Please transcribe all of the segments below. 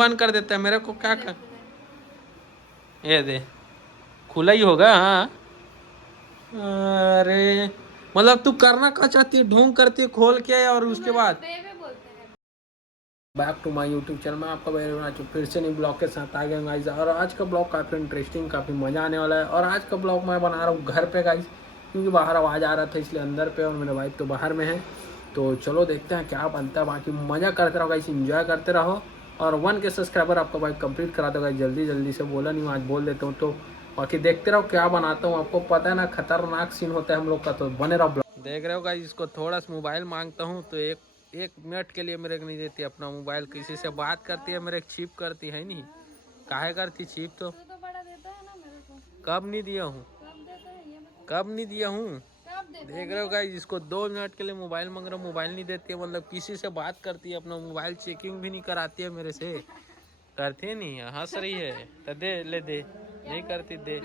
बंद कर देता है मेरे को क्या कर। ये दे खुला ही होगा। हाँ अरे मतलब तू करना क्या चाहती है, ढोंग करती है खोल के और उसके बाद back to my YouTube channel में आपका फिर से नहीं ब्लॉग के साथ आ गया गाइस। और आज का ब्लॉग काफ़ी इंटरेस्टिंग काफ़ी मज़ा आने वाला है। और आज का ब्लॉग मैं बना रहा हूँ घर पे गाइस, क्योंकि बाहर आवाज़ आ रहा था इसलिए अंदर पे, और मेरे वाइफ तो बाहर में है। तो चलो देखते हैं क्या बनता है। बाकी मज़ा करते रहो गाइस, इंजॉय करते रहो। और 1 के सब्सक्राइबर आपका भाई कंप्लीट करा दो गाइस, जल्दी जल्दी से। बोला नहीं आज बोल देता हूँ। तो बाकी देखते रहो क्या बनाता हूँ। आपको पता है ना खतरनाक सीन होता है हम लोग का, तो बने रहो ब्लॉग। देख रहे हो गाइस, इसको थोड़ा सा मोबाइल मांगता हूँ तो एक मिनट के लिए मेरे को नहीं देती अपना मोबाइल। किसी से बात करती है मेरे छिप करती है नहीं, काहे करती छिप। तो बड़ा देता है ना मेरे को। कब नहीं दिया हूँ, कब नहीं दिया हूँ। देख रहे हो गाइस, इसको 2 मिनट के लिए मोबाइल मांग रहा हूँ, मोबाइल नहीं देती है। मतलब किसी से बात करती है, अपना मोबाइल चेकिंग भी नहीं कराती है मेरे से। करती नहीं है, हंस रही है। तो दे ले दे, नहीं करती दे,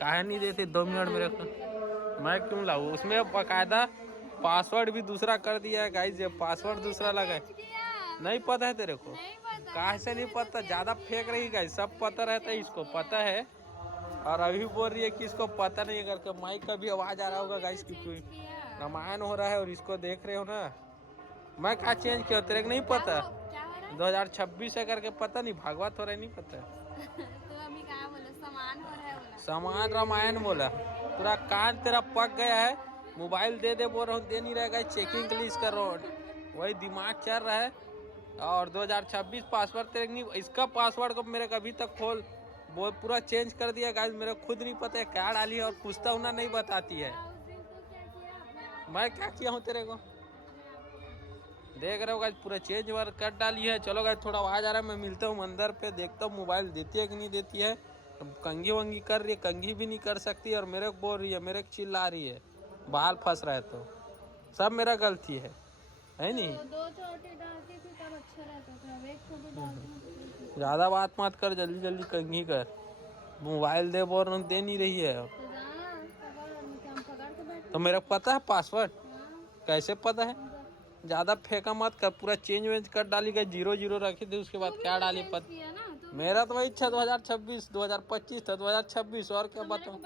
काहे नहीं देती 2 मिनट मेरे को। मैं क्यों लाऊं, उसमें बाकायदा पासवर्ड भी दूसरा कर दिया है गाइस। ये पासवर्ड दूसरा लगा है, नहीं पता है तेरे को। काहे से नहीं पता, ज्यादा फेंक रही गाइस, सब पता रहता है इसको, पता है। और अभी बोल रही है कि इसको पता नहीं है करके। माइक का भी आवाज आ रहा होगा गाइस की कोई रामायण हो रहा है और इसको देख रहे हो ना। मैं क्या चेंज किया तेरे को नहीं पता, 2026 है करके पता नहीं, भागवत हो रहा है नहीं पता। तो अभी क्या बोला, सामान हो रहा है बोला, सामान रामायण बोला। पूरा कान तेरा पक गया है। मोबाइल दे दे बोल रहा हूँ, दे नहीं रहेगा। चेकिंग के लिए इसका वही दिमाग चल रहा है। और 2026 पासवर्ड तेरे नहीं, इसका पासवर्ड को मेरे अभी तक खोल वो पूरा चेंज कर दिया गाइस। मेरे खुद नहीं पता है क्या डाली है, और पूछता हूँ ना नहीं बताती है। मैं क्या किया हूँ तेरे को, देख रहे हो गाइस, पूरा चेंज वर्क कर डाली है। चलो गाइस, थोड़ा आवाज आ रहा है, मैं मिलता हूँ अंदर पे, देखता हूँ मोबाइल देती है कि नहीं देती है। कंघी वंगी कर रही है, कंघी भी नहीं कर सकती, और मेरे को बोल रही है, मेरे को चिल्ला रही है, बाल फंस रहा है। तो सब मेरा गलती है नहीं। तो 2 छोटे डालती थी तब अच्छा रहता था, अब 1 छोटे डालती। ज्यादा बात मत कर, जल्दी जल्दी कंघी कर। मोबाइल दे बोल रहा हूँ, दे नहीं रही है। तो मेरे को पता है पासवर्ड, कैसे पता है। ज्यादा फेंका मत कर, पूरा चेंज वेंज कर डाली गई, 0 रखी थी, उसके बाद क्या डाली मेरा तो वही इच्छा 2026 2025 था, 2026 और क्या बताऊं।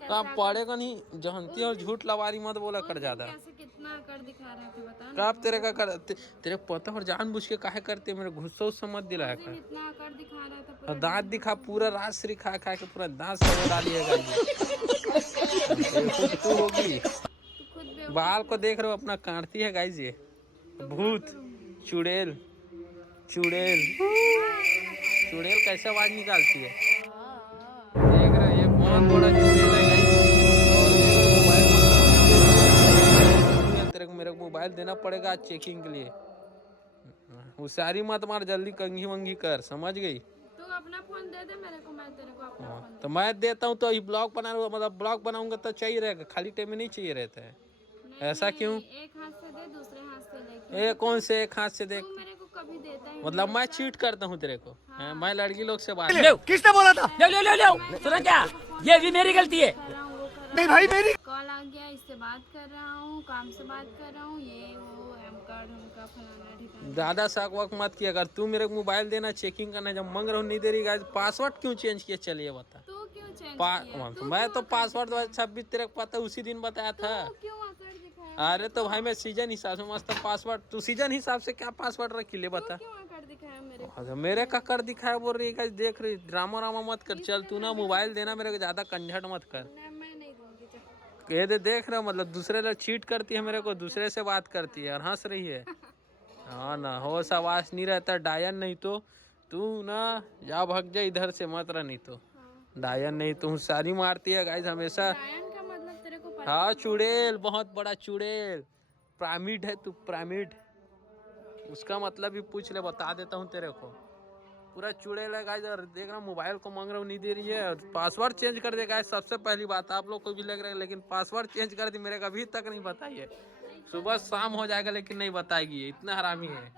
कहाँ पड़ेगा नहीं, जानती और झूठ लवारी मत बोला कर ज्यादा। कितना कर दिखा रहे थे बता। कब तेरे का कर तेरे को पता, और जानबूझ के काहे करते मेरे गुस्सा उस मत दिलाया कर। इतना कर दिखा रहा था, दांत दिखा, पूरा रात खा खा के पूरा दांत सब डाली है तू होगी। बाल को देख रहे हो अपना, काटती है गाइस ये भूत। चुड़ैल चुड़ैल चुड़ैल कैसे आवाज निकालती है, देख रहे ये बहुत बड़ा चुड़ैल है गाइस। और तेरे को मेरे को मोबाइल देना पड़ेगा चेकिंग के लिए। होशियारी मत मार, जल्दी कंघी वंगी कर, समझ गई। तू अपना फोन दे दे मेरे को, मैं तेरे को अपना फोन तो मैं देता हूँ। तो ये ब्लॉग बना, मतलब ब्लॉग बनाऊंगा तो चाहिए रहेगा, खाली टाइम में नहीं चाहिए रहता है। ऐसा क्यों, एक हाथ से दे दूसरे हाथ से ले। कौन से एक हाथ से देख, मेरे को कभी देता ही मतलब मैं चीट करता हूँ तेरे को। हाँ। मैं लड़की लोग से बात, किसने बोला था, ले सुना क्या, ये भी मेरी गलती है। नहीं भाई मेरी कॉल आ गया, इससे बात कर रहा हूँ, काम से बात कर रहा हूँ, ये वो एम कार्ड हमका फलाना ठिकाना। ज्यादा शक वक मत किया अगर तू मेरे को मोबाइल देना चेकिंग करना, जब मांग रहा हूँ नहीं दे रही गाइस। पासवर्ड क्यों चेंज किया चलिए बता। तू क्यों चेंज किया? मैं तो पासवर्ड 2026 तेरे को पता उसी दिन बताया था। अरे तो भाई मैं सीजन हिसाब से मस्त पासवर्ड, तू सीजन हिसाब से क्या पासवर्ड रखी ले बता। मेरे का कर दिखाया बोल रही है, देख रही ड्रामा रामा मत कर। चल तू ना मोबाइल देना मेरे को, ज्यादा कंझट मत कर। ये देख रहा मतलब दूसरे लोग चीट करती है मेरे को, दूसरे से बात करती है और हंस रही है। हाँ ना, होश आवास नहीं रहता डायन, नहीं तो तू ना जा भाग जा इधर से मत रह, नहीं तो डायन नहीं तो सारी मारती है गाइस हमेशा। हाँ चुड़ैल, बहुत बड़ा चुड़ैल, पिरामिड है तू, पिरामिड उसका मतलब भी पूछ ले, बता देता हूँ तेरे को। पूरा चुड़ैल है गाइस। और देख रहा मोबाइल को मांग रहा हूँ नहीं दे रही है, और पासवर्ड चेंज कर दे गाइस। सबसे पहली बात आप लोग को भी लग रहा है, लेकिन पासवर्ड चेंज कर दी मेरे को, अभी तक नहीं बताई है। सुबह शाम हो जाएगा लेकिन नहीं बताएगी, इतना हरामी है।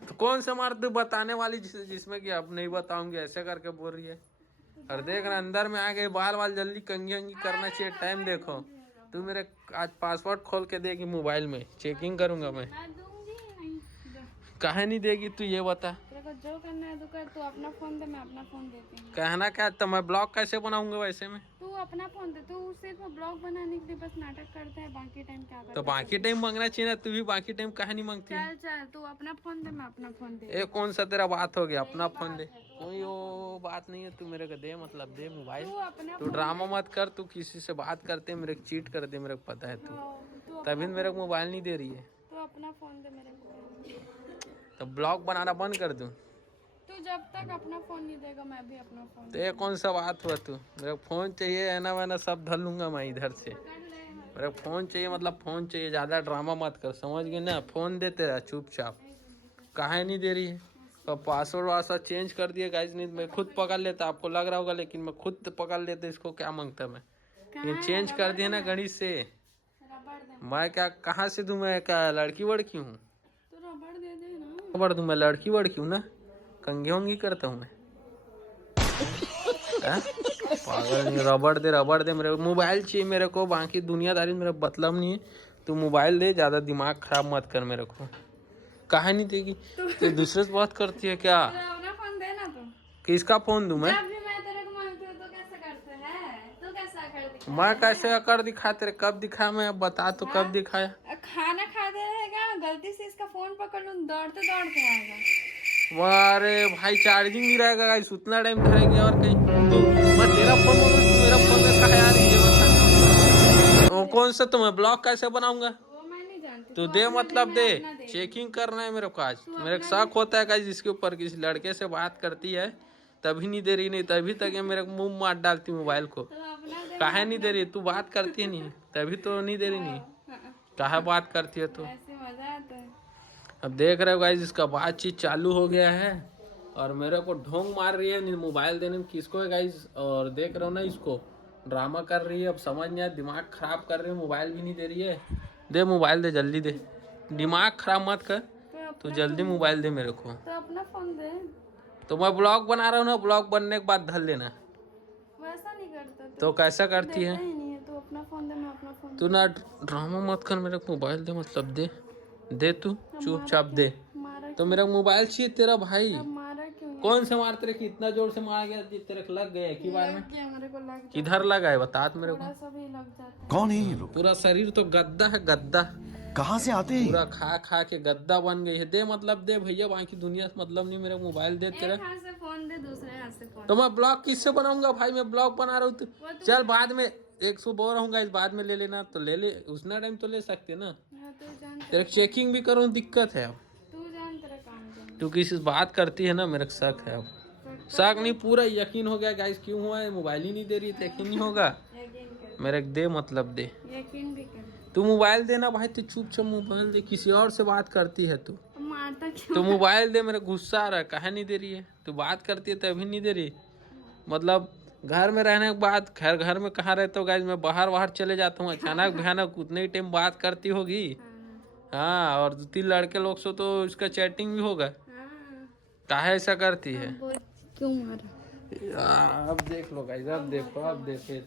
तो कौन से मार तू बताने वाली जिसमें कि अब नहीं बताऊंगी ऐसे करके बोल रही है। और देख रहा अंदर में आ गए, बाल वाल जल्दी कंघी अंगी करना चाहिए। टाइम देखो, तू मेरे आज पासवर्ड खोल के देगी मोबाइल में, चेकिंग करूंगा मैं। काहे नहीं देगी तू ये बता। तेरे को जो करना है तू कर, तू अपना फोन दे, मैं अपना फोन देती हूँ। कहना क्या, तो मैं ब्लॉग कैसे बनाऊंगा वैसे में? तू अपना फोन दे, तू सिर्फ ब्लॉग बनाने के लिए बस नाटक करते हैं, बाकी टाइम क्या करता तो बाकी टाइम मांगना चाहिए ना, तू भी बाकी टाइम काहे नहीं मांगती है? चल चल तू अपना फोन दे, मैं अपना फोन दे। ये कौन सा तेरा बात हो गया, अपना फोन दे? कोई वो बात नहीं है, तू मेरे को दे, मतलब दे मोबाइल। तू अपना तू ड्रामा मत कर, तू किसी से बात करते मेरे को चीट कर दे, मेरे को पता है तू तभी मेरे को मोबाइल नहीं दे रही है। तू अपना फोन दे मेरे को। तो ब्लॉग बनाना बंद कर दूं? तू जब तक अपना फोन नहीं देगा मैं भी अपना फोन तो ये कौन सा बात हुआ? तू मेरे को फोन चाहिए है ना, मैं सब धर लूंगा मैं इधर से। कर ले। मेरे को फोन चाहिए, मतलब फोन चाहिए, ज़्यादा ड्रामा मत कर, समझ गए ना? फोन दे तेरा चुपचाप। काहे नहीं दे रही है? तो पासवर्ड वासवर्ड चेंज कर दिए गाइस, नहीं मैं खुद पकड़ लेता, आपको लग रहा होगा, लेकिन मैं खुद पकड़ लेता, इसको क्या मांगता मैं? ये चेंज कर दिया ना गणित से। रबड़ दे। मैं क्या कहाँ से दूं? मैं क्या लड़की वड़की हूँ? तू रबड़ दे दे ना। रबड़ दूं? मैं लड़की वड़की हूँ ना, कंघी वंगी करता हूँ मैं? हाँ? पागल नहीं, रबड़ दे मेरे को। मोबाइल चाहिए मेरे को, बाकी दुनियादारी मेरा मतलब नहीं है। तू मोबाइल दे, ज़्यादा दिमाग खराब मत कर मेरे को। काहे नहीं देगी? तो दूसरे से बात करती है क्या? तू अपना फोन दे ना तू। किसका फोन दूं मैं? जब भी मैं तेरे को मांगती हूँ तो कैसे करते हैं? तू कैसा कर दिखा? मैं कैसे कर दिखा तेरे? कब दिखा मैं? अब बता तो कब दिखाया? खाना खाते रहेगा, गलती से इसका फोन पकड़ लूँ, दौड़ते दौड़ते आएगा। अरे भाई चार्जिंग नहीं रहेगा गाइस, उतना टाइम धरेगी और कहीं तो मैं तेरा फोन मेरा फोन में कहा यार ये बता। वो कौन सा? तो मैं ब्लॉग कैसे बनाऊंगा? वो मैं नहीं जानती। तू दे, मतलब दे। चेकिंग करना है मेरे को आज। मेरे को शक होता है गाइस, जिसके ऊपर किसी लड़के से बात करती है तभी नहीं दे रही, नहीं तभी तक ये मेरे को मुंह मार डालती मोबाइल को। तो अपना दे। काहे नहीं दे रही? तू बात करती है नहीं तभी तो नहीं दे रही। नहीं काहे बात करती है तो? ऐसे मजा आता है। अब देख रहे हो गाइस, इसका बातचीत चालू हो गया है और मेरे को ढोंग मार रही है मोबाइल देने में। किसको है गाइस? और देख रहे हो ना, इसको ड्रामा कर रही है। अब समझ नहीं आया, दिमाग खराब कर रही है, मोबाइल भी नहीं दे रही है। दे मोबाइल दे, जल्दी दे, दिमाग खराब मत कर। तो जल्दी मोबाइल दे मेरे को। तो अपना फोन दे। तो मैं ब्लॉग बना रहा हूँ ना, ब्लॉग बनने के बाद धर लेना। वैसा नहीं करता तो कैसा करती है? ही नहीं है। तू अपना फोन दे, मैं अपना फोन। तू ना ड्रामा मत कर, मेरे को मोबाइल दे, मतलब दे दे, तू चुपचाप दे। मारा तो मेरा मोबाइल चाहिए तेरा भाई। मारा क्यों? कौन से मार तेरे की इतना जोर से मार गया तेरे को लग गया एक ही बार में? क्या मेरे को लग किधर लगा है बता मेरे को। थोड़ा सा भी लग जाता है। कौन है ये लोग? पूरा शरीर तो गद्दा है, गद्दा। कहाँ से आते हैं? पूरा खा खा के गद्दा बन गई है। दे, मतलब दे भैया, बाकी दुनिया से मतलब नहीं, मेरा मोबाइल दे तेरा। एक हाथ से फोन दे, दूसरे हाथ से फोन। तो मैं ब्लॉग किससे बनाऊंगा भाई? मैं ब्लॉग बना रहा हूँ। चल बाद में 100 बोल रहूंगा, इस बाद में ले लेना तो ले ले, उतना टाइम तो ले सकते ना। तू जान, तेरे चेकिंग भी करूँ, दिक्कत है। अब तू जान तेरा काम जान। तू किसी से बात करती है ना, मेरे को शक है। अब शक नहीं, पूरा यकीन हो गया गाइस। क्यों हुआ है? मोबाइल ही नहीं दे रही, यकीन नहीं होगा। यकीन कर, मेरे को दे, मतलब दे। यकीन भी कर। तू मोबाइल देना भाई, तू चुपचाप मोबाइल दे। किसी और से बात करती है तू? मारता क्यों? तो मोबाइल दे, मेरे गुस्सा आ रहा है। काहे नहीं दे रही है? तू बात करती है तभी नहीं दे रही। मतलब घर में रहने के बाद, खैर घर में कहाँ रहता हूँ गाइस, मैं बाहर चले जाता हूँ अचानक भयानक, उतने ही टाइम बात करती होगी। हाँ, और 2-3 लड़के लोग से तो इसका चैटिंग भी होगा। काहे ऐसा करती है? क्यों मारा? अब देख लो गाइस, अब देखो, अब देखे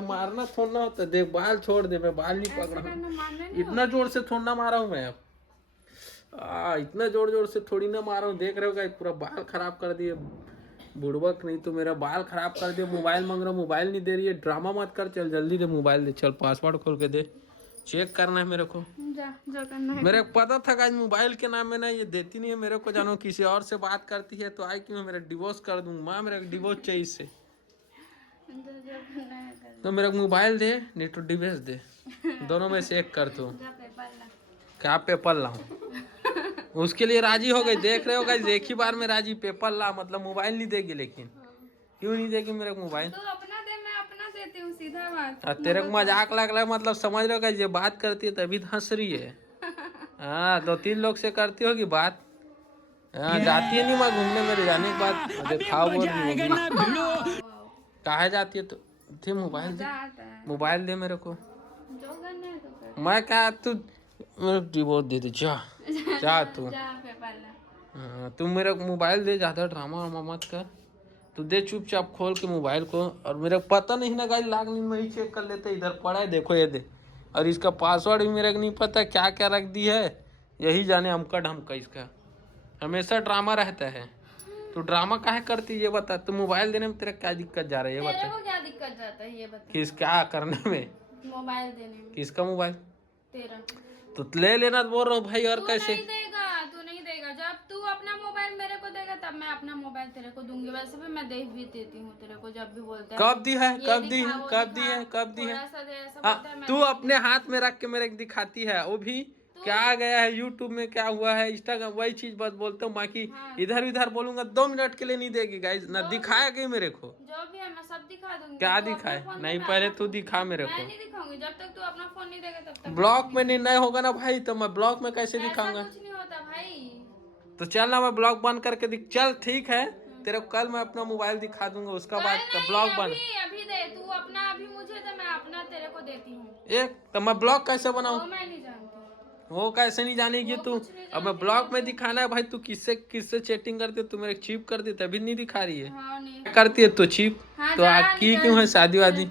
मारना थोड़ा ना होता। देख, बाल छोड़ दे, मैं बाल नहीं पकड़ा हूँ। इतना जोर से थोड़ा ना मारा हूँ मैं। अब इतना जोर से थोड़ी ना मारा हूँ। देख रहे हो गाइस, पूरा बाल खराब कर दिए बुड़बक। नहीं तो मेरा बाल खराब कर दिया। मोबाइल मांग रहा हूँ, मोबाइल नहीं दे रही है। ड्रामा मत कर, चल जल्दी दे मोबाइल दे। चल पासवर्ड खोल के दे, चेक करना है मेरे को। जा जो करना है। मेरे को पता था गाइस, मोबाइल के नाम में ना ये देती नहीं है मेरे को। जानो किसी और से बात करती है तो आई क्यों, मेरा डिवोर्स कर दूंगा। माँ, मेरा डिवोर्स चाहिए इससे। जो करना है कर। तो मेरा मोबाइल दे, नहीं तो डिवोर्स दे, दोनों में से एक कर तू। जा पेपर ला। क्या पेपर लाऊं? उसके लिए राजी हो गई। देख रहे हो गाइस, एक ही बार में राजी। पेपर ला मतलब मोबाइल नहीं देगी, लेकिन क्यों नहीं देगी मेरे को मोबाइल? तू अपना दे, मैं अपना देती हूँ, सीधा बात। और तेरे को मजाक लग रहा है, मतलब समझ रहे हो गाइस, ये बात करती है तभी हंस रही है। हाँ, 2-3 लोग से करती होगी बात। हाँ, जाती है नहीं मैं घूमने, मेरे जाने के बाद खाओ बोल रही। कहाँ जाती है? तो थे मोबाइल दे, आता है। मोबाइल दे मेरे को। जो करना है तो कर। मैं क्या, तू मेरे डिवोर्स दे दे, जा तू। जा पेपर ला। हाँ, तू मेरे को मोबाइल दे, ज़्यादा ड्रामा वामा मत कर। तू दे चुपचाप खोल के मोबाइल को। और मेरे को पता नहीं ना गाइस, लाग नींद में ही चेक कर लेते। इधर पड़ा है, देखो ये दे। और इसका पासवर्ड भी मेरे को नहीं पता, क्या क्या रख दी है यही जाने हमका ढमका इसका, हमेशा ड्रामा रहता है। तो ड्रामा काहे करती है ये बता। तो मोबाइल देने में तेरा क्या दिक्कत जा रहा है ये तेरे बता। को क्या दिक्कत जाता है ये बता। किस क्या करने में? मोबाइल देने में। किसका मोबाइल? तेरा। तो ले लेना बोल रहा हूँ भाई, और तू कैसे? नहीं देगा, तू नहीं देगा। जब तू अपना मोबाइल मेरे को देगा तब मैं अपना मोबाइल तेरे को दूंगी। वैसे भी मैं दे भी देती हूँ तेरे को जब भी बोलते हैं। कब दी है? ये कब दी दिखा, है? वो कब दी दिखा, है? कब दी है? थोड़ा सा दे, ऐसा हाँ, बोलता है, मैं तू दे अपने हाथ में रख के मेरे को दिखाती है, वो भी क्या गया है यूट्यूब में, क्या हुआ है इंस्टाग्राम, वही चीज बस बोलते हूँ। बाकी हाँ। इधर उधर बोलूंगा 2 मिनट के लिए नहीं देगी गाइस, ना दिखाएगी मेरे को। जो भी है मैं सब दिखा दूंगी। क्या तू अपना दिखाए? फोन दे, नहीं, मैं पहले अपना तू फोन दिखा मेरे मैं को। नहीं दिखाऊंगी जब तक तू अपना फोन नहीं देगा तब तक। ब्लॉक में नहीं होगा ना भाई, तो मैं ब्लॉक में कैसे ऐसा दिखाऊंगा? कुछ नहीं होता भाई। तो चल ना, मैं ब्लॉग बंद करके दिख। चल ठीक है, तेरे को कल मैं अपना मोबाइल दिखा दूंगा, उसका बाद नहीं, ब्लॉग बंद। अभी दे तू अपना, अभी मुझे दे, मैं अपना तेरे को देती हूँ। एक तो मैं ब्लॉग कैसे बनाऊं? वो मैं नहीं जानती। वो कैसे नहीं जानेगी वो तू? कुछ नहीं अब मैं ब्लॉग में दिखाना है भाई, तू किससे किससे चैटिंग करती है? तू मेरे चीप कर दी तभी नहीं दिखा रही है। हाँ नहीं करती है तो चीप। हाँ, तो जा, की निकल। क्यों है शादी वादी?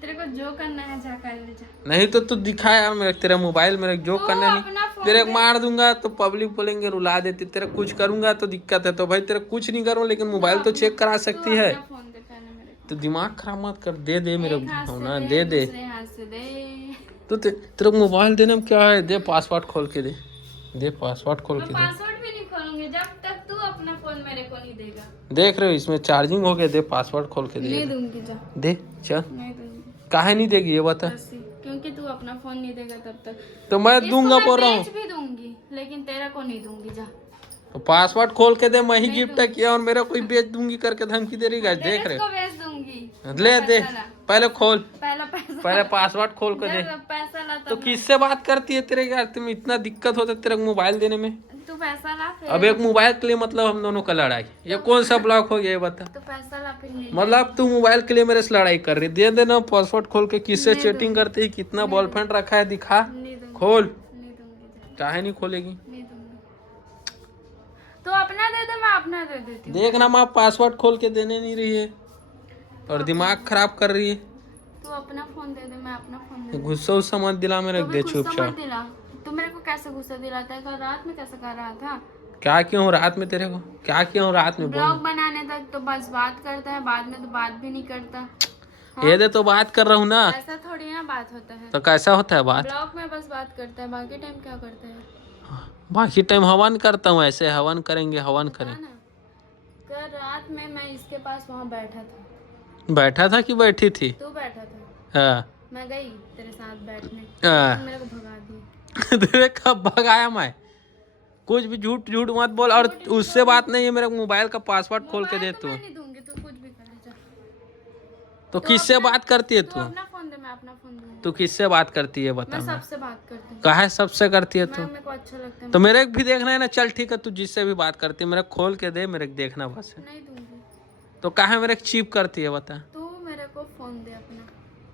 तेरे को जो करना है जा कर ले जा। नहीं तो तू दिखाया मेरे तेरा मोबाइल, मेरे जो तू करना नहीं। अपना फोन तेरे को दे। मार दूंगा तो पब्लिक बोलेंगे रुला देती। तेरा कुछ करूंगा तो दिक्कत है। तो भाई तेरा कुछ नहीं करूँ, लेकिन मोबाइल तो चेक करा सकती है। अपना फोन दे पहले मेरे को। तो दिमाग खराब मत कर, दे मेरे एक हाथ से होना, दे, दे दूसरे हाथ से दे। तो तेरे को मोबाइल देने में क्या है? दे पासवर्ड खोल के दे पासवर्ड खोल मैं के दे। पासवर्ड भी नहीं खोलूंगी जब तक तू अपना फोन मेरे को नहीं देगा। देख रहे हो इसमें चार्जिंग हो गया, दे पासवर्ड खोल के नहीं दे। दूंगी जा। दे चल। नहीं दूंगी काहे नहीं देगी ये बता। बस क्योंकि तू अपना फोन नहीं देगा तब तक। तो मैं इसको दूंगा मैं बोल रहा हूँ। बेच भी दूंगी लेकिन तेरा को नहीं दूंगी जा। तो पासवर्ड खोल के दे, मैं ही नहीं गिफ्ट दूंगी। किया और मेरा कोई बेच दूंगी करके धमकी दे रही है। देख तेरे रहे को बेच दूंगी। ले दे, पैसा ला। पहले खोल, पहला पैसा पहले पासवर्ड खोल के दे। जब पैसा ला तो तब किससे बात करती है तेरे यार? तुम इतना दिक्कत होता है तेरे को मोबाइल देने में। तू पैसा ला फिर। अब एक मोबाइल के लिए मतलब हम दोनों का लड़ाई, ये कौन सा ब्लॉक हो गया ये बता। तो पैसा ला फिर नहीं मतलब तू मोबाइल के लिए मेरे से लड़ाई कर रही? दे देना पासवर्ड खोल के। किससे नहीं चैटिंग दूंगी। करती है, कितना बॉयफ्रेंड रखा है, दिखा। नहीं दूंगी। खोल। नहीं दूंगी जा। काहे नहीं खोलेगी? नहीं दूंगी। तो अपना दे दे, मैं अपना दे देती हूँ। देखना माँ पासवर्ड खोल के देने नहीं रही है और दिमाग खराब कर रही है। तू अपना फोन दे दे, मैं अपना फोन दे गुस्सा उस्सा मत दिला मेरे, तू भी दे गुस्सा मत चुपचाप। दिला। तू मेरे को कैसे गुस्सा दिलाता है? कल रात में कैसे कर रहा था? क्या क्यों हूँ रात में तेरे को? क्या क्यों हूँ रात में? ब्लॉग बोल। बनाने तक तो बस बात करता है, बाद में तो बात भी नहीं करता। ये दे तो बात कर रहा हूँ ना। ऐसा थोड़ी ना बात होता है। तो कैसा होता है बात? ब्लॉग में बस बात करता है, बाकी टाइम क्या करता है? बाकी टाइम हवन करता हूँ, ऐसे हवन करेंगे, हवन पता करें। ना, कल रात में मैं इसके पास वहाँ बैठा था। बैठा था कि बैठी थी? तू बैठा था, हाँ। मैं गई तेरे साथ बैठने, हाँ। तू मेरे को भगा दी। तेरे कब भगाया मैं? कुछ भी झूठ झूठ मत बोल। और उससे बात नहीं है, मेरे मोबाइल का पासवर्ड खोल के दे मोबाइल तो तू। मैं नहीं दूंगी, तू कुछ भी कर ले जा। तो किससे बात करती है तू तू? अपना फोन दे, मैं अपना फोन दूंगी। तू किससे बात करती है बता। मैं मैं सबसे बात करती हूँ। काहे सबसे करती है तू? मेरे को अच्छा लगता है। तो मेरे को भी देखना है ना। चल ठीक है, तू जिससे भी बात करती है मेरे को खोल के दे, मेरे को देखना बस है। नहीं दूंगी। तो काहे मेरे को चीप करती है बता। तू मेरे को फोन दे अपना।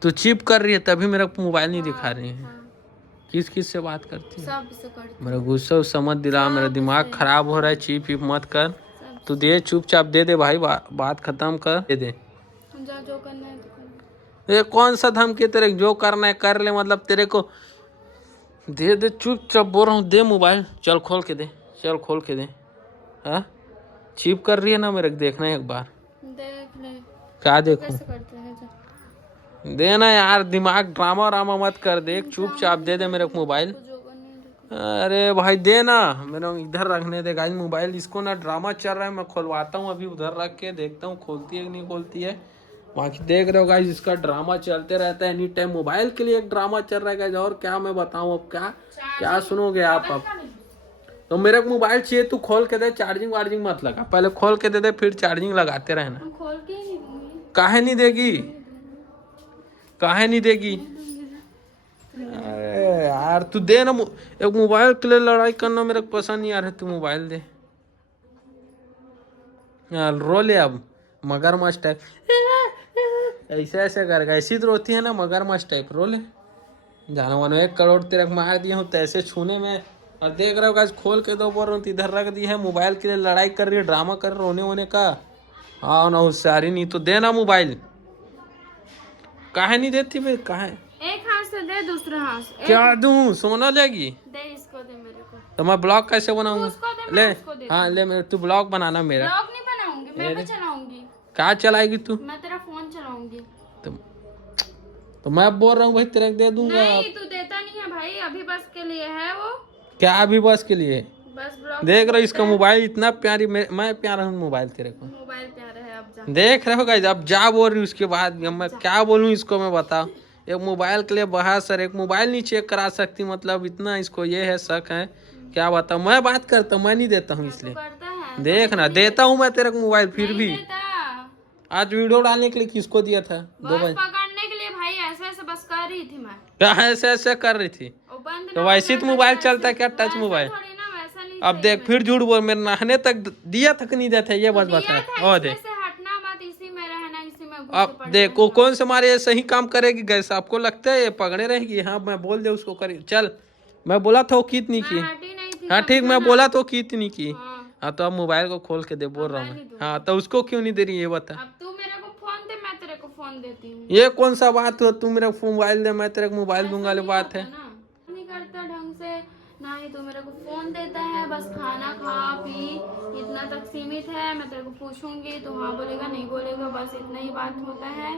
तू चीप कर रही है तभी मेरा मोबाइल नहीं दिखा रही है। हाँ, किस किस से बात करती है? सबसे करती मेरा गुस्सा उस्सा मत दिला, मेरा दिमाग खराब हो रहा है। चीप वीप मत कर। सब। तू दे चुपचाप दे दे भाई, बात खत्म कर, दे दे। जा, जो करना है तो कर। ये कौन सा धमकी? तेरे जो करना है कर ले, मतलब तेरे को दे दे चुपचाप बोल रहा हूँ। दे मोबाइल, चल खोल के दे, चल खोल के दे। हाँ चीप कर रही है ना, मेरे को देखना है एक बार। देख ले क्या देखूं? कैसे करते हैं। जा, देना यार, दिमाग ड्रामा रामा मत कर। देख चुपचाप दे दे मेरे को मोबाइल। जो करना है तो अरे भाई दे ना, मेरा इधर रखने दे गाइस मोबाइल। इसको ना ड्रामा चल रहा है, मैं खोलवाता हूँ अभी, उधर रख के देखता हूँ खोलती है कि नहीं खोलती है। बाकी देख रहे हो गाइस, इसका ड्रामा चलते रहता है एनी टाइम। मोबाइल के लिए एक ड्रामा चल रहा है गाइस, और क्या मैं बताऊँ अब। क्या क्या सुनोगे आप अब? तो मेरे को मोबाइल चाहिए, तू खोल के दे। चार्जिंग वार्जिंग मत लगा, पहले खोल के दे दे, फिर चार्जिंग लगाते रहना। हम खोल के ही नहीं दूंगी। काहे नहीं देगी? काहे नहीं देगी? अरे यार तू दे ना। एक मोबाइल के लिए लड़ाई करना मेरे को पसंद नहीं आ रहा है। तू मोबाइल दे यार। रो ले अब मगरमच्छ टाइप, ऐसे ऐसे करके। ऐसी तो रोती है ना मगरमच्छ टाइप। रो ले। जाना मानो 1 करोड़ तेरे को मार दिया हूँ तैसे छूने में। और देख रहे हो गाइस, खोल के दो बोल रहा हूँ, इधर रख दी है। मोबाइल के लिए लड़ाई कर रही है, ड्रामा कर रोने वोने का। हाँ ना होशियारी नहीं तो देना मोबाइल। काहे नहीं देती भाई? काहे? एक हाथ से दे, दूसरे हाथ से। क्या दूं? सोना लेगी? दे इसको, दे मेरे को। तो मैं ब्लॉग कैसे बनाऊंगा? उसको दे, ले मैं उसको देती हाँ ले मेरे, तू ब्लॉग बनाना मेरा। ब्लॉग नहीं बनाऊंगी, मैं भी चलाऊंगी, क्या चलाएगी तू? मैं तेरा फोन चलाऊंगी। तो मैं बोल रहा हूँ भाई तेरे को दे दूंगा। नहीं तू देता नहीं है भाई, अभी बस के लिए है वो, क्या अभी बस के लिए? बस ब्लॉग देख रहे हो इसका मोबाइल इतना प्यारी, मैं प्यारा हूँ मोबाइल तेरे को। मोबाइल प्यारा है, अब जा। देख रहे हो गाइस, अब जा बोल रही उसके बाद मैं क्या बोलूँ इसको, मैं बताओ। एक मोबाइल के लिए बाहर सर एक मोबाइल नहीं चेक करा सकती, मतलब इतना इसको ये है शक है, क्या बताओ। मैं बात करता हूँ, मैं नहीं देता हूँ इसलिए। करता है देख ना, देता हूँ मैं तेरे को मोबाइल फिर भी। देता आज वीडियो डालने के लिए किसको दिया था? 2 बस बजे। पकड़ने के लिए भाई, ऐसे ऐसे बस कर रही थी मैं, क्या ऐसे ऐसे कर रही थी? वो बंद तो ना वैसे करना तो मोबाइल था, चलता है क्या, टच वैसा मोबाइल? थोड़ी ना, वैसा नहीं अब देख फिर झूठ बोल, मेरे नहाने तक दिया तक नहीं देता ये बस बता। और देख इसमें से हटना मत, इसी में रहना, इसी में घुसे अब पड़े देखो रहना। कौन से हमारे सही काम करेगी गैस, आपको लगता है ये पकड़े रहेगी? हाँ मैं बोल दे उसको करी चल, मैं बोला था वो कितनी की। मैं हटी नहीं थी, हाँ ठीक, समझा मैं ना? बोला तो कितनी की। हाँ। हाँ तो अब मोबाइल को खोल के दे, बोल रहा हूँ मैं नहीं मैं। दूंगी। हाँ तो उसको क्यों नहीं दे रही ये बता। अब तू मेरे को फोन दे, मैं तेरे को फोन देती हूँ। ये कौन सा बात हुआ, तू मेरा मोबाइल दे मैं तेरे को मोबाइल ऐसा दूंगा वाली नहीं बात है? होता ना, नहीं करता ढंग से, ना ही तू मेरे को फोन देता है, बस खाना खा पी इतना तक सीमित है। मैं तेरे को पूछूंगी तो हाँ बोलेगा, नहीं बोलेगा, बस इतना ही बात होता है,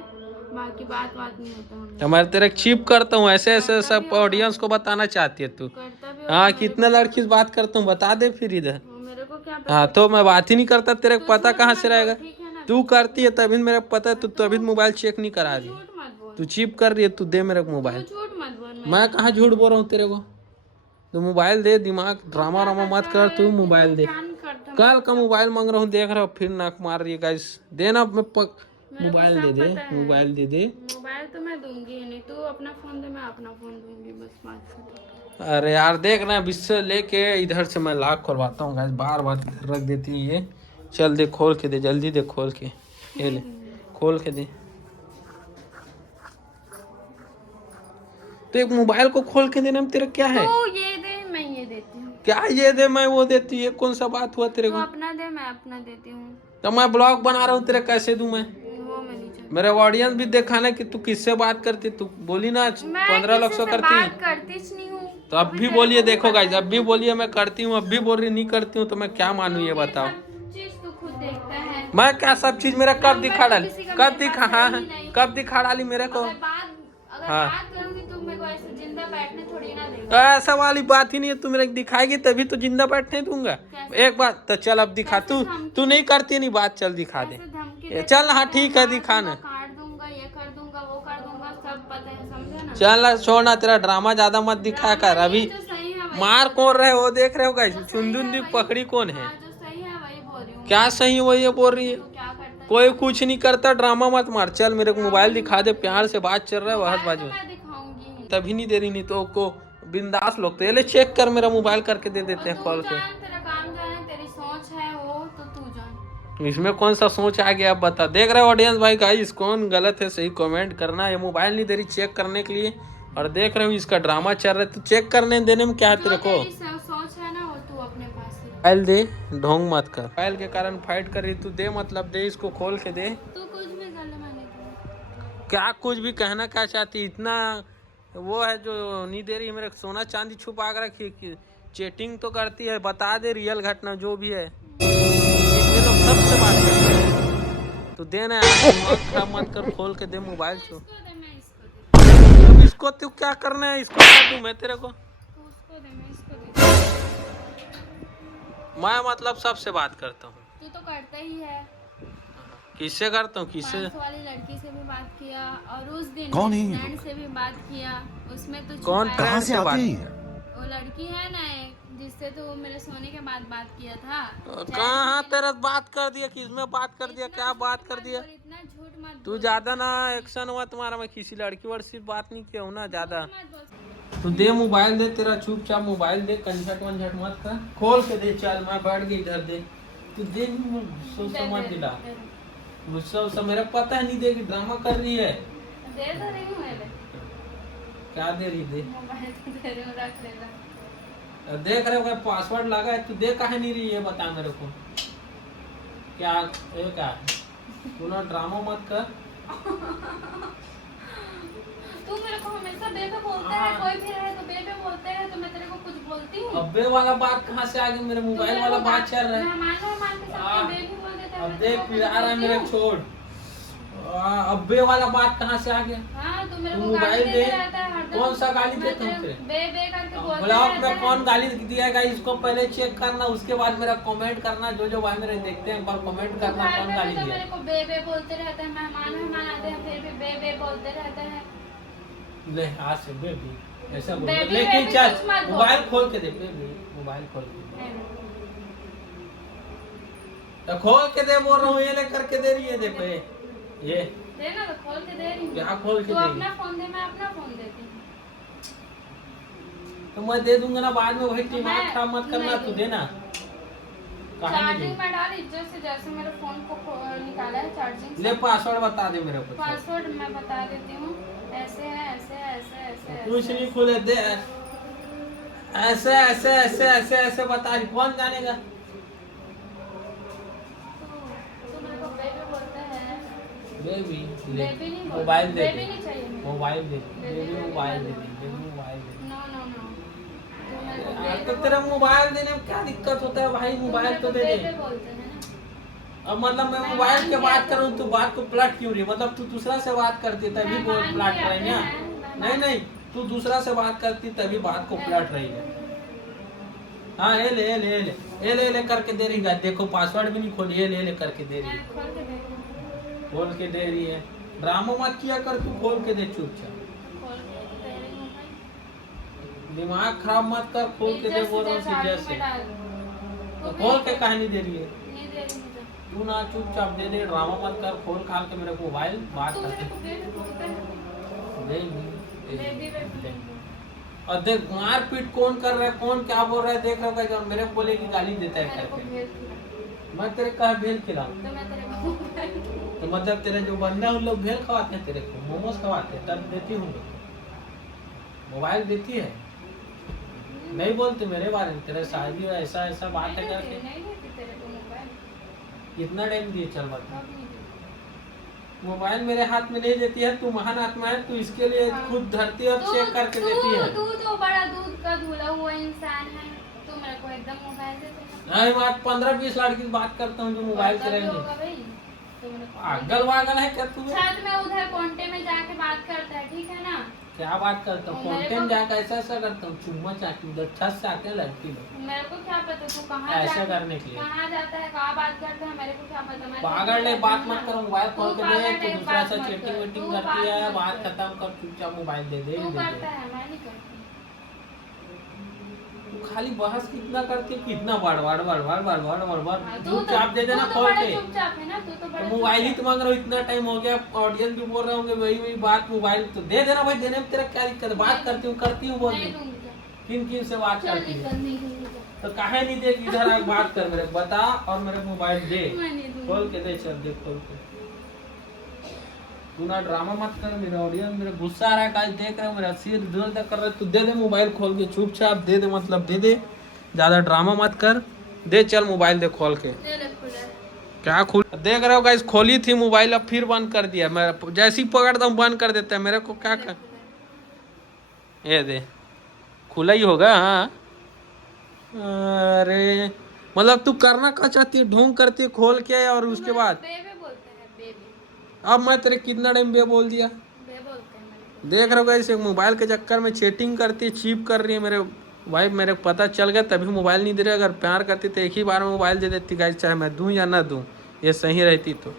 बाकी बात नहीं होता हम तो मैं तेरे चीप करता हूँ ऐसे ऐसे सब ऑडियंस को बताना चाहती है तू? करता भी हाँ कितने लड़की से बात करता हूँ बता दे फिर इधर। मेरे को क्या पता, हाँ तो मैं बात ही नहीं करता, तेरे को पता कहाँ से रहेगा? ठीक है ना? तू करती है तभी मेरे को पता है, तू तभी मोबाइल चेक नहीं करा रही। झूठ मत बोल, तू चीप कर रही है, तू दे मेरे को मोबाइल। तू झूठ मत बोल, मैं कहाँ झूठ बोल रहा हूँ तेरे को? तू मोबाइल दे, दिमाग ड्रामा रामा मत कर, तू मोबाइल दे। प्लान करता कल का मोबाइल मांग रहा हूँ, देख रहा हूँ फिर नाक मार रही है गाइस। देना मोबाइल दे दे, मोबाइल दे दे। मोबाइल तो मैं दूंगी ही नहीं, तू अपना फोन दे, मैं अपना फोन दूंगी, बस बात खत्म। अरे यार देख ना, बिस्से लेके इधर से मैं लॉक करवाता हूँ गाइस, बार बार रख देती है ये। चल दे खोल के दे, जल्दी दे खोल के, ये ले खोल के दे। तो एक मोबाइल को खोल के देने में तेरा क्या है? तू ये दे, मैं ये देती हूँ। क्या ये दे मैं वो देती, ये कौन सा बात हुआ तेरे तू को? अपना दे, मैं अपना देती हूँ। तो मैं ब्लॉग बना रहा हूँ, तेरे कैसे दूं मैं? वो मैं नहीं चाहती। मेरे ऑडियंस भी देखा ना कि तू किससे बात करती, तू बोली ना 15 लाख सौ करती। बात करती नहीं हूँ। तो अब भी बोलिए, देखो गाइस अब भी बोलिए मैं करती हूँ, अब भी बोल रही नहीं करती हूँ, तो मैं क्या मानूं ये बताओ। चीज तू खुद देखता है। मैं क्या सब चीज मेरा कब दिखा डाली, किसी का कब मेरे दिखा, पास हाँ है ही नहीं। कब दिखा डाली मेरे को? अगर हाँ। बात करूंगी तू मेरे को ऐसे जिंदा बैठने थोड़ी ना देगा। तो ऐसा वाली बात ही नहीं है, तू मेरे को दिखाएगी तभी तो जिंदा बैठने दूंगा। एक बात तो चल अब दिखा, तू नहीं करती नहीं बात, चल दिखा दे। ऐसे धमकी ये चल हाँ ठीक है दिखा ना। काट दूंगा, ये कर दूंगा, वो कर दूंगा, सब पता है, समझे ना? चल ना छोड़ ना, तेरा ड्रामा ज्यादा मत दिखा कर। अभी जो सही है वही, मार कौन रहे वो देख रहे हो गाइस, चुंदुन दी पकड़ी कौन है? हाँ, जो सही है वही बोल रही हूँ। क्या सही वो ये बोल रही है? तू क्या करता है? कोई कुछ नहीं करता, ड्रामा मत मार। चल मेरे को मोबाइल दिखा दे, प्यार से बात चल रहा है बहस बाजू। मैं दिखाऊंगी। तभी नहीं दे रही, नहीं तो को बिंदास लोग तो ये ले चेक कर, मेरा मोबाइल करके दे देते हैं कॉल पे। तेरा काम जाने, तेरी सोच है वो, तो तू जान। इसमें कौन सा सोच आ गया अब बता। देख रहे हो ऑडियंस भाई गाइस, कौन गलत है सही कमेंट करना। ये मोबाइल नहीं दे रही चेक करने के लिए, और देख रहे हो इसका ड्रामा चल रहा है, तो चेक करने देने में क्या है तेरे को? सोच है ना वो, तू अपने पास ही। मोबाइल दे, ढोंग मत कर। मोबाइल के कारण फाइट कर रही तू, दे मतलब दे, इसको खोल के दे। तू कुछ भी कर ले, मैंने कहा। क्या कुछ भी कहना क्या चाहती, इतना वो है जो नहीं दे रही है मेरे को सोना चांदी छुपा कर रखी कि चेटिंग तो करती है, बता दे रियल घटना जो भी है। ये लोग सबसे बात करते हैं, तो देना खराब मत कर, खोल के दे मोबाइल छो। इसको दे, मैं इसको दे। अब इसको तू क्या करना है, इसको क्या दूं मैं तेरे को? तू उसको दे, मैं इसको दे। मैं मतलब सबसे बात करता हूँ। तू तो करता ही है। किससे करता हूँ, किससे? 500 वाली लड़की से भी बात किया, और उस दिन कौन है ये? फ्रेंड से भी बात किया, उसमें तू कौन छुपाया। कहाँ से आती है? वो लड़की है ना एक, जिससे तू मेरे सोने के बाद बात किया था। कहाँ तेरा बात कर दिया, किसमें बात कर दिया, क्या बात कर दिया? और इतना झूठ मत तू ज्यादा ना एक्शन हुआ तुम्हारा, मैं किसी लड़की वर्ड से बात नहीं किया हूँ ना ज्यादा। बोल। तू दे मोबाइल दे, तेरा चुपचाप मोबाइल दे, कंझट वंझट मत कर, खोल के दे। चल मैं बैठ गई इधर, दे तू दे, सोच समझ दिला। गुस्सा मेरा पता है नहीं देगी, ड्रामा कर रही है। दे तो रही हूँ मेरे क्या दे रही दे? मोबाइल तो दे रही हूँ, रख लेना। देख रहे हो पासवर्ड लगा है, तू दे काहे नहीं रही है बता मेरे को। क्या ये क्या है? तू ना ड्रामा मत कर। तू मेरे को हमेशा बेबे बोलता है, कोई भी रहे तो बेबे बोलते हैं, तो मैं तेरे को कुछ बोलती हूँ? अब्बे वाला बात कहाँ से आ गया? मेरे मोबाइल वाला बात चल रहा है। मेहमान के साथ बेबी बोल देता है। अब देख पिला रहा है मेरे, छोड़। अब्बे वाला बात कहाँ से आ गया? हाँ, तू मेरे को मोबाइल गाली दे। देता रहता है हरदम। कौन सा गाली देता हूँ तेरे? बेबे करके बोलता ब्लॉग रहता में है। कौन गाली दिया है? इसको पहले चेक करना, उसके बाद मेरा कमेंट करना। जो भाई मेरे देखते हैं एक बार कमेंट करना घर कौन पे गाली भी तो दिया। मेरे को बेबे बोलते रहते हैं, मेहमान आते हैं फिर भी बेबे बोलते रहते हैं। ले आज से बेबी ऐसा बोल, बेबी, लेकिन बेबी चल कुछ मत बोल। मोबाइल खोल के दे बेबी, मोबाइल खोल के दे। तो खोल के दे बोल रहा हूँ, ये लेकर के दे रही है। देखो ये देना तो खोल के दे रही हूँ। क्या खोल के तू देगी? अपना फोन दे, मैं अपना फोन देती हूँ। तो मैं दे दूंगा ना बाद में, वही दिमाग मैं- खराब मत करना, नहीं तू देना। कहाँ नहीं चार्जिंग देगी? में डाल इज्जत से, जैसे मेरे फोन को निकाला है चार्जिंग से। ले पासवर्ड बता दे मेरे को। पासवर्ड मैं बता देती हूँ, ऐसे है, ऐसे ऐसे ऐसे कुछ नहीं खुले दे, ऐसे ऐसे ऐसे ऐसे ऐसे बता रही, कौन जानेगा? तू मेरे को बेबी बोलता है। बेबी ले बेबी नहीं बोल, मोबाइल दे बेबी दे, नहीं चाहिए मुझे। मोबाइल दे बेबी बेबी, बेबी मोबाइल दे बेबी। दे बेबी, मोबाइल दे दे। नो नो नो, तू मेरे को यार, बेबी तो तेरा मोबाइल देने में क्या दिक्कत होता है भाई? मोबाइल तो दे बेबी दे। बोलते हैं ना। अब मतलब मैं मैं मोबाइल मान के लिया बात तो- करूँ तो बात को पलट क्यों रही? मतलब तू दूसरा से बात करती है तभी मैं बोल मान पलट लिया रही है? मैं नहीं नहीं, तू दूसरा से बात करती तभी बात को पलट रही है। हाँ ये ले ले ले ये ले ले करके दे रही है। देखो पासवर्ड भी नहीं खोली, ये ले ले करके दे रही है। मैं खोल के दे रही हूँ। खोल के दे रही है। ड्रामा मत किया कर, तू खोल के दे चुपचाप। खोल के दे रही हूँ भाई। दिमाग खराब मत कर, खोल के दे इज्जत बोल रहा हूँ चार्जिंग सीधे में से। डाल। तो तू भी खोल के कहानी दे रही है? नहीं दे रही मुझे। तू ना चुपचाप दे दे, ड्रामा मत कर, खोल खाल के मेरे को मोबाइल बात तू मेरे करते। को बेबी बोलता है। नहीं बेबी बेबी। और देख मारपीट कौन कर रहा है, कौन क्या बोल रहा है, देख रहा है। मेरे को बोले की गाली देता है मेरे को करके। भेज दिया। मैं तेरे कहा भेल खिलाऊं? तो मैं तेरे को तो मतलब तेरे जो बंदा है उन लोग भेल खवाते हैं तेरे को, मोमोज खवाते हैं, तब देती हूँ लोग को। मोबाइल देती है? नहीं बोलते मेरे बारे में, तेरे शादी ऐसा ऐसा बात है करके। नहीं देती तेरे को मोबाइल। कितना टाइम दिए चल बता। कब नहीं देती। मोबाइल मेरे हाथ में नहीं देती है। तू महान आत्मा है, तू इसके लिए हाँ। खुद धरती और चेक करके देती है। तू तो बड़ा दूध का धुला हुआ इंसान है। तू मेरे को एकदम मोबाइल देते है। नहीं, मैं 15-20 लड़की से बात करता हूँ जो मोबाइल तब भी करेंगे। होगा भाई। तो मेरे को पागल वागल है क्या तू? छत में उधर कोंटे में जाके बात करता है, ठीक है ना? क्या बात करता हूँ? मेरे कंटेंट को- जाकर ऐसा ऐसा करता हूँ, चुम्मा चाटी उधर छत से आके लड़की लोग मेरे को क्या पता तू कहाँ ऐसे जाता- करने के लिए। कहाँ जाता है, कहाँ बात करता है, मेरे को क्या पता। मैं पागल ने बात मत करो, मोबाइल खोल के दे। पागल तू ने दूसरा बात से मत चैटिंग कर। वेटिंग तू करती है, बात बात मत कर। खत्म कर, चुपचाप मोबाइल दे दे तू दे करता दे। है, मैं नहीं करती। तू खाली बहस कितना करती है, कितना बार बार बार बार बार बार बार बार हाँ, तू चुपचाप दे देना तू तो खोल बड़ा के। चुपचाप है ना, तू तो बड़ा तो मोबाइल ही चुपचाप तो मांग रहा हूँ, इतना टाइम हो गया, ऑडियंस भी बोल रहे होंगे वही वही बात। मोबाइल तो दे देना भाई, देने में तेरा क्या दिक्कत है? बात करती हूँ बोल नहीं दे। दूंगी। किन किन से बात चल करती निकल, है? नहीं दूंगी। तो काहे नहीं देगी? इधर आके बात कर, मेरे को बता और मेरे को मोबाइल दे। मैं नहीं दूंगी। खोल के दे, चल दे खोल के। तू ना ड्रामा मत कर, मेरा ऑडियंस मेरा गुस्सा आ रहा है, आज देख रहा हूँ मेरा सिर दर्द कर रहा है। तू दे दे मोबाइल खोल के, चुपचाप दे दे, मतलब दे दे, ज्यादा ड्रामा मत कर। दे चल मोबाइल दे खोल के। ले ले खुला है। क्या खुल देख रहे हो गाइस? खोली थी मोबाइल, अब फिर बंद कर दिया। मैं जैसे ही पकड़ता हूँ बंद कर देता है। मेरे को क्या कर, ये दे खुला ही होगा। हाँ अरे मतलब तू करना क्या चाहती है? ढोंग करती है खोल के और उसके बाद बेबे बोलते हैं, बेबी। अब मैं तेरे कितना टाइम बे बोल दिया? बे बोलते हैं मेरे को। देख रहे हो गाइस, मोबाइल के चक्कर में चैटिंग करती है, चीप कर रही है मेरे भाई। मेरे को पता चल गया तभी मोबाइल नहीं दे रहे। अगर प्यार करती तो एक ही बार में मोबाइल दे देती गाइस, चाहे मैं दूं या ना दूं, ये सही रहती तो।